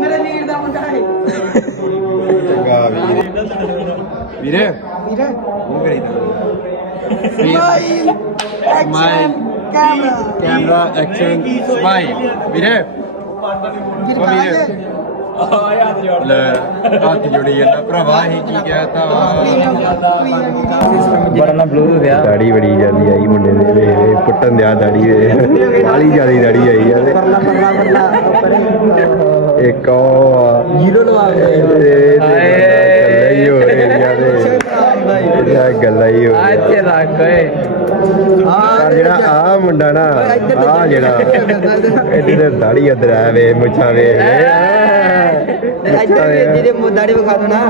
ਮੇਰੇ ਵੀਰ ਦਾ ਮੁੰਡਾ ਹੈ। ਚੰਗਾ ਵੀਰ ਵੀਰੇ? ਵੀਰ? ਉਹ ਕਰੀਦਾ। Smile action camera camera action smile ਵੀਰੇ? ਵੀਰ ਉਹ ਵੀਰੇ। ਕਾਹਦੇ ਲੈ ਹੱਥ ਜੁੜੀ ਜਾਂਦਾ। ਭਰਾਵਾ ਇਹ ਕੀ ਕਹਿਤਾ ਬੜਾ ਨਾ ਬਲੂ ਆ ਦਾੜੀ ਬੜੀ ਜਾਂਦੀ ਆਈ ਮੁੰਡੇ ਦੇ ਵੇ ਵੇ ਪੁੱਟਣ ਦਿਆ ਦਾੜੀ ਵੇ। ਬਾਲੀ ਜਿਆਦੀ ਦਾੜੀ ਆਈ ਆ ਤੇ ਪਰਲਾ ਪਰਲਾ ਪਰਲਾ ਇੱਕ ਉਹ ਆ। ਜੀਰੋ ਲਵਾ ਇਹ ਗੱਲਾਂ ਹੀ ਹੋ ਰਹੀਆਂ ਨੇ। ਇਹ ਗੱਲਾਂ ਹੀ ਹੋ ਰਹੀਆਂ ਇੱਥੇ ਰੱਖ ਓਏ ਪਰ ਜਿਹੜਾ ਆ ਮੁੰਡਾ ਨਾ ਆ ਜਿਹੜਾ ਇਹਦੀ ਤੇ। ਦਾੜੀ ਅਦਰ ਆ ਵੇ ਮੁੱਛਾਂ ਵੇ। ਇੱਧਰ ਵੀ। ਜਿਹਦੇ ਮੁੰਦਾੜੀ ਵਿਖਾ ਦੋ ਨਾ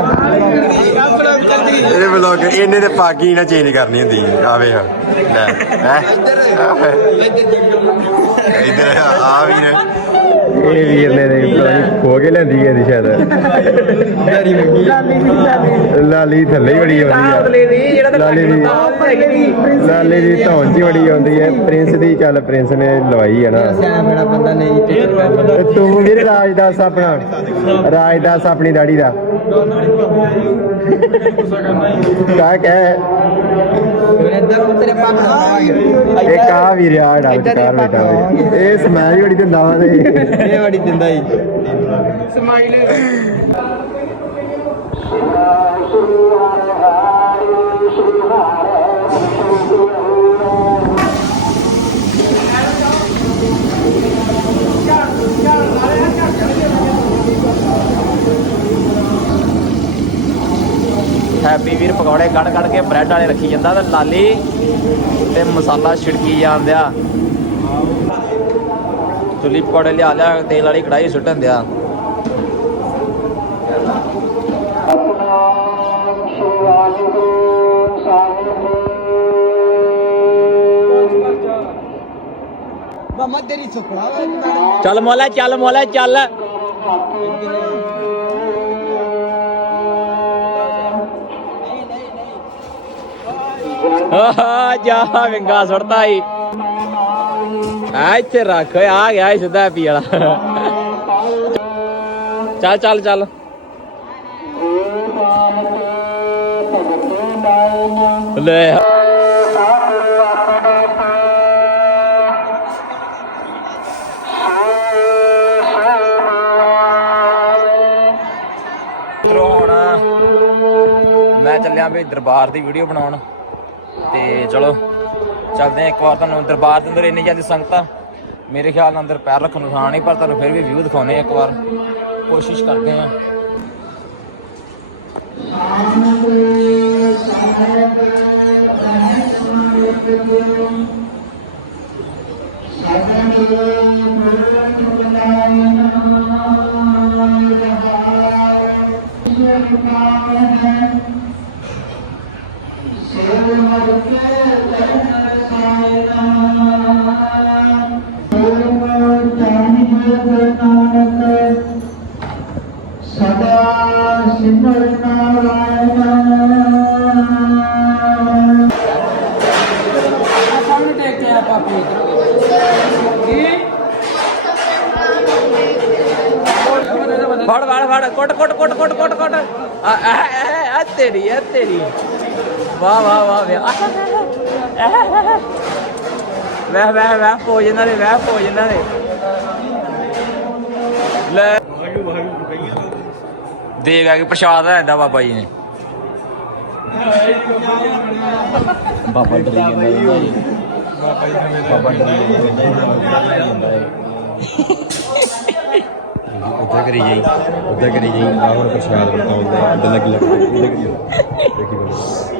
ਇਹਦੇ ਵਲੌਗ ਇਹਨੇ ਤੇ ਪਾਗੀ ਨਾ ਚੇਂਜ ਕਰਨੀ ਹੁੰਦੀ ਆਵੇ ਹਾਂ ਲੈ ਹੈ। ਇਧਰ ਆ ਵੀ ਨੇ। ਇਹ ਵੀਰ ਨੇ ਦੇ ਪਤਾ ਨੀ ਖੋ ਕੇ ਲੈਂਦੀ ਹੈ ਦੀ ਸ਼ਾਇਦ। ਲਾਲੀ ਦੀ ਲਾਲੀ ਲਾਲੀ ਥੱਲੇ ਹੀ ਬੜੀ ਆਉਂਦੀ ਆ। ਬਦਲੇ ਦੀ ਜਿਹੜਾ ਤੇ ਲਾਲੀ ਦੀ ਲਾਲੀ ਦੀ ਧੌਣ ਚ ਬੜੀ ਆਉਂਦੀ ਹੈ ਪ੍ਰਿੰਸ ਦੀ ਚੱਲ ਪ੍ਰਿੰਸ ਨੇ ਲਵਾਈ ਹੈ ਨਾ। ਨਹੀਂ ਤੇ ਵੀਰ ਰਾਜ ਦੱਸ ਆਪਣਾ ਰਾਜ ਦੱਸ ਆਪਣੀ ਦਾੜੀ ਦਾ। ਕਾ ਕਹਿ। ਤੇਰੇ ਲਾਵਾਂਗੇ ਇਹ ਕਾ ਵੀਰ ਆ ਡਾ ਵਿਚਕਾਰ ਬੈਠਾ ਵੇ ਇਹ ਸਮੈਲ ਬੜੀ ਦਿੰਦਾ ਵਾ ਤੇ ਇਹ ਬੜੀ ਦਿੰਦਾ ਹੀ। ਹੈਪੀ ਵੀਰ ਪਕੌੜੇ ਕੱਢ ਕੱਢ ਕੇ ਬ੍ਰੈਡ ਵਾਲੇ ਰੱਖੀ ਜਾਂਦਾ ਤੇ ਲਾਲੀ ਤੇ ਮਸਾਲਾ ਛਿੜਕੀ ਜਾਂਦਿਆ। ਚੁੱਲੀ ਪਕੌੜੇ ਲਿਆ ਲਿਆ ਤੇਲ ਵਾਲੀ ਕੜਾਈ ਸੁੱਟਣ ਦਿਆ। ਚੱਲ ਮੋਲਾ ਚੱਲ ਮੋਲਾ ਚੱਲ। ਆਹ, ਜਾ ਵਿੰਗਾ ਸੁੱਟਦਾ ਈ ਆ ਇੱਥੇ ਰੱਖ, ਓਏ, ਆ ਗਿਆ ਈ ਸਿੱਧਾ ਪੀ ਵਾਲਾ। ਚੱਲ ਚੱਲ ਚੱਲ। ਲੈ। ਮੈਂ ਚੱਲਿਆ ਵੀ ਦਰਬਾਰ ਦੀ ਵੀਡੀਓ ਬਣਾਉਣ। ਤੇ ਚਲੋ, ਚੱਲਦੇ ਆ ਇੱਕ ਵਾਰ ਤੁਹਾਨੂੰ ਦਰਬਾਰ ਦੇ ਅੰਦਰ ਇੰਨੀ ਜ਼ਿਆਦਾ ਸੰਗਤਾਂ, ਮੇਰੇ ਖਿਆਲ ਨਾਲ ਅੰਦਰ ਪੈਰ ਰੱਖਣ ਨੂੰ ਥਾਂ ਨਹੀਂ, ਪਰ ਤੁਹਾਨੂੰ ਫਿਰ ਵੀ ਵਿਊ ਦਿਖਾਉਣੇ ਆ ਇੱਕ ਵਾਰ। ਕੋਸ਼ਿਸ਼ ਕਰਦੇ ਆ ਸਦਾ ਸਿਮਰ ਨਾਰਾਇਣ ਸਾਹਮਣੇ ਟੇਕ ਕੇ ਆ ਪਾਪੀ ਕੀ ਫੜ ਫੜ ਫੜ, ਕੁੱਟ ਕੁੱਟ ਕੁੱਟ ਕੁੱਟ ਕੁੱਟ। ਕੁੱਟ ਆ ਆ ਆ- ਆ ਤੇਰੀ ਆ ਤੇਰੀ। ਵਾਹ ਵਾਹ ਵਾਹ ਵੇ ਵਹਿ ਵਹਿ ਵਹਿ ਭੋਜਨ ਵਾਲੇ ਵਹਿ ਭੋਜਨ ਵਾਲੇ ਲੈ। ਦੇਖ ਆ ਕੇ ਪ੍ਰਸ਼ਾਦ ਲੈਂਦਾ ਬਾਬਾ ਜੀ ਨੇ। ਬਾਬਾ ਡਰੀ ਜਾਂਦਾ ਬਾਬਾ ਡਰੀ ਜਾਂਦਾ ਉੱਦਾਂ ਕਰੀ ਜਾਈ ਉੱਦਾਂ ਕਰੀ ਜਾਈ ਆ ਹੁਣ ਪ੍ਰਸ਼ਾਦ ਵਰਤਾਉਂਦਾ ਉਦਾਂ ਲੱਗੀ ਲੱਗ ਦੇਖੀ ਬਸ।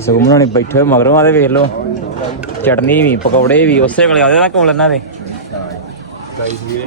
ਸੁਗਮਨ ਹੋਣੀ ਬੈਠੇ ਹੋਏ ਮਗਰੋਂ ਆਦੇ ਵੇਖ ਲਓ ਚਟਨੀ ਵੀ ਪਕੌੜੇ ਵੀ ਉਸੇ ਵੇਲੇ ਆਦੇ ਨਾ ਕੋਲ ਇਹਨਾਂ ਦੇ ਗਾਈਸ ਵੀਰੇ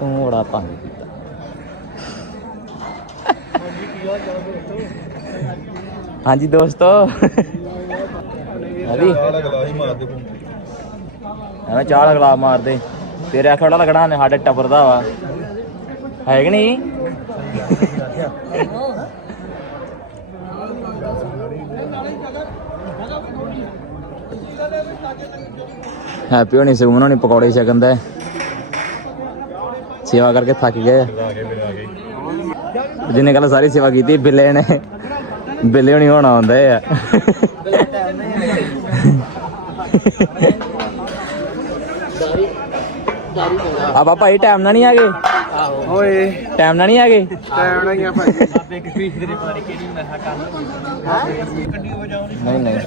ਤੂੰ ਬੜਾ ਤੰਗ ਕੀਤਾ। ਹਾਂਜੀ ਦੋਸਤੋ? ਦੇ ਐਵੇਂ ਚਾਹ ਵਾਲਾ ਗਲਾਸ ਮਾਰਦੇ ਤੇਰੇ ਆਖੇ ਥੋੜਾ ਲੱਗਣਾ ਨੇ ਸਾਡੇ ਟੱਬਰ ਦਾ ਵਾ। ਹੈ ਕਿ ਨਹੀਂ? ਹੈਪੀ ਹੋਣੀ ਸੁਮਨ ਹੋਣੀ ਪਕੌੜੇ ਛਕਣ ਦਾ। ਸੇਵਾ ਕਰਕੇ ਥੱਕ ਗਏ। ਜਿਹਨੇ ਕੱਲ ਸਾਰੀ ਸੇਵਾ ਕੀਤੀ ਬਿੱਲੇ ਨੇ। ਬਿੱਲੇ ਹੋਣੀ ਹੋਣਾ ਹੁੰਦਾ ਆ। ਆ ਬਾਬਾ ਇਹ ਟਾਈਮ ਨਾਲ ਨਹੀਂ ਆ ਗਏ? ਓਏ। ਟਾਈਮ ਨਾਲ ਨਹੀਂ ਆ ਗਏ? ਟਾਈਮ ਨਹੀਂ ਆ ਭਾਈ। ਨਹੀਂ ਨਹੀਂ।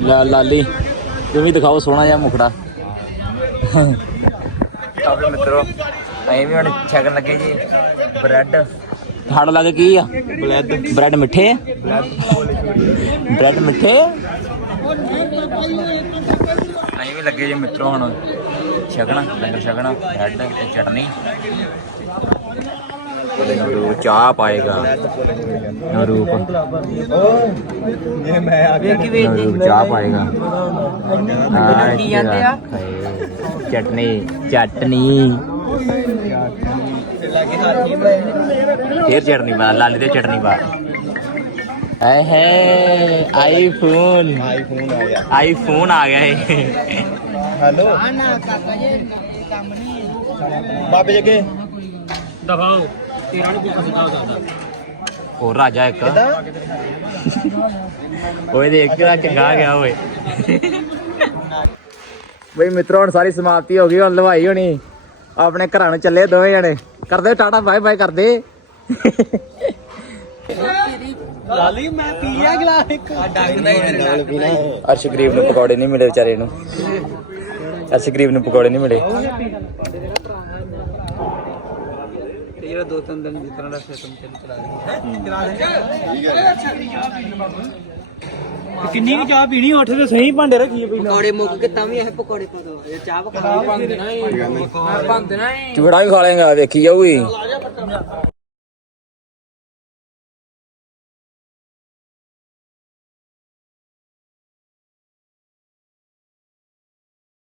ਲਾ ਲਾਲੀ ਤੂੰ ਵੀ ਦਿਖਾਓ ਸੋਹਣਾ ਜਿਹਾ ਮੁਖੜਾ। ਆਵੇ ਮਿੱਤਰੋ ਅਸੀਂ ਵੀ ਹੁਣ ਛਕਣ ਲੱਗੇ ਜੀ ਬ੍ਰੈਡ। ਤੁਹਾਡਾ ਲੱਗੇ ਕੀ ਆ। ਬ੍ਰੈਡ। ਬ੍ਰੈਡ ਮਿੱਠੇ? ਬ੍ਰੈਡ। ਮਿੱਠੇ? ਆ? ਅਸੀਂ ਵੀ ਲੱਗੇ ਜੀ ਮਿੱਤਰੋ ਹੁਣ। ਛਕਣਾ ਲੰਗਰ ਛਕਣਾ ਬ੍ਰੈਡ ਤੇ ਚਟਨੀ। ਚਾਹ ਪਾਏਗਾ। ਨਰੂਪ ਇਹ ਮੈਂ ਆ ਗਿਆ ਨਰੂਪ ਚਾਹ ਪਾਏਗਾ। ਹਾਂ ਕੀ ਕਹਿੰਦੇ ਆ? ਚਟਨੀ ਚਟਨੀ। ਫੇਰ ਚਟਨੀ ਪਾ ਲਾਲੀ ਤੇ ਚਟਨੀ ਐ ਹੈ ਆਈਫੋਨ। ਆਈਫੋਨ ਆ ਗਿਆ। ਆਈਫੋਨ ਆ ਗਿਆ ਏ ਹੈਲੋ। ਆਨਾ ਕਾਕਾ ਜੇ ਕੰਮ ਨਹੀਂ ਬਾਬੇ ਜੱਗੇ ਦਫਾਓ ਤੇਰਾ ਨੂੰ ਹੋਰ ਰਾਜਾ ਇੱਕ। ਓਏ ਦੇਖ ਕਿਹੜਾ ਚੰਗਾ ਆ ਗਿਆ ਓਏ। ਬਈ ਮਿੱਤਰੋ ਹੁਣ ਸਾਰੀ ਸਮਾਪਤੀ ਹੋ ਗਈ ਹੁਣ ਲਵਾਈ ਹੋਣੀ। ਆਪਣੇ ਘਰਾਂ ਨੂੰ ਚੱਲੇ ਦੋਵੇਂ ਜਣੇ। ਕਰਦੇ ਟਾਟਾ ਬਾਏ ਬਾਏ ਕਰਦੇ। ਲਾਲੀ ਮੈਂ ਪੀਆ ਗਲਾਸ ਇੱਕ। ਅਰਸ਼ ਗਰੀਬ ਨੂੰ ਪਕੌੜੇ ਨਹੀਂ ਮਿਲੇ ਵਿਚਾਰੇ ਨੂੰ। ਅਰਸ਼ ਗਰੀਬ ਨੂੰ ਪਕੌੜੇ ਨਹੀਂ ਮਿਲੇ। ਜਿਹੜਾ ਦੋ ਤਿੰਨ ਦਿਨ ਜਿਤਨਾ ਦਾ ਸਿਸਟਮ ਚੱਲ ਚਲਾ ਦੇ ਕਿੰਨੀ ਕੁ ਚਾਹ ਪੀਣੀ ਉੱਠ ਤੇ ਸਹੀ ਭਾਂਡੇ ਰੱਖੀਏ ਪਹਿਲਾਂ। ਪਕੌੜੇ ਮੁੱਕ ਕੇ ਤਾਂ ਵੀ ਇਹ ਪਕੌੜੇ ਪਾ ਦੋ। ਇਹ ਚਾਹ ਪਕਾ ਬੰਦ ਨਾ ਹੀ ਬੰਦ ਨਾ ਹੀ ਚੂੜਾ ਵੀ ਖਾ ਲੇਗਾ ਵੇਖੀ ਜਾਊਗੀ।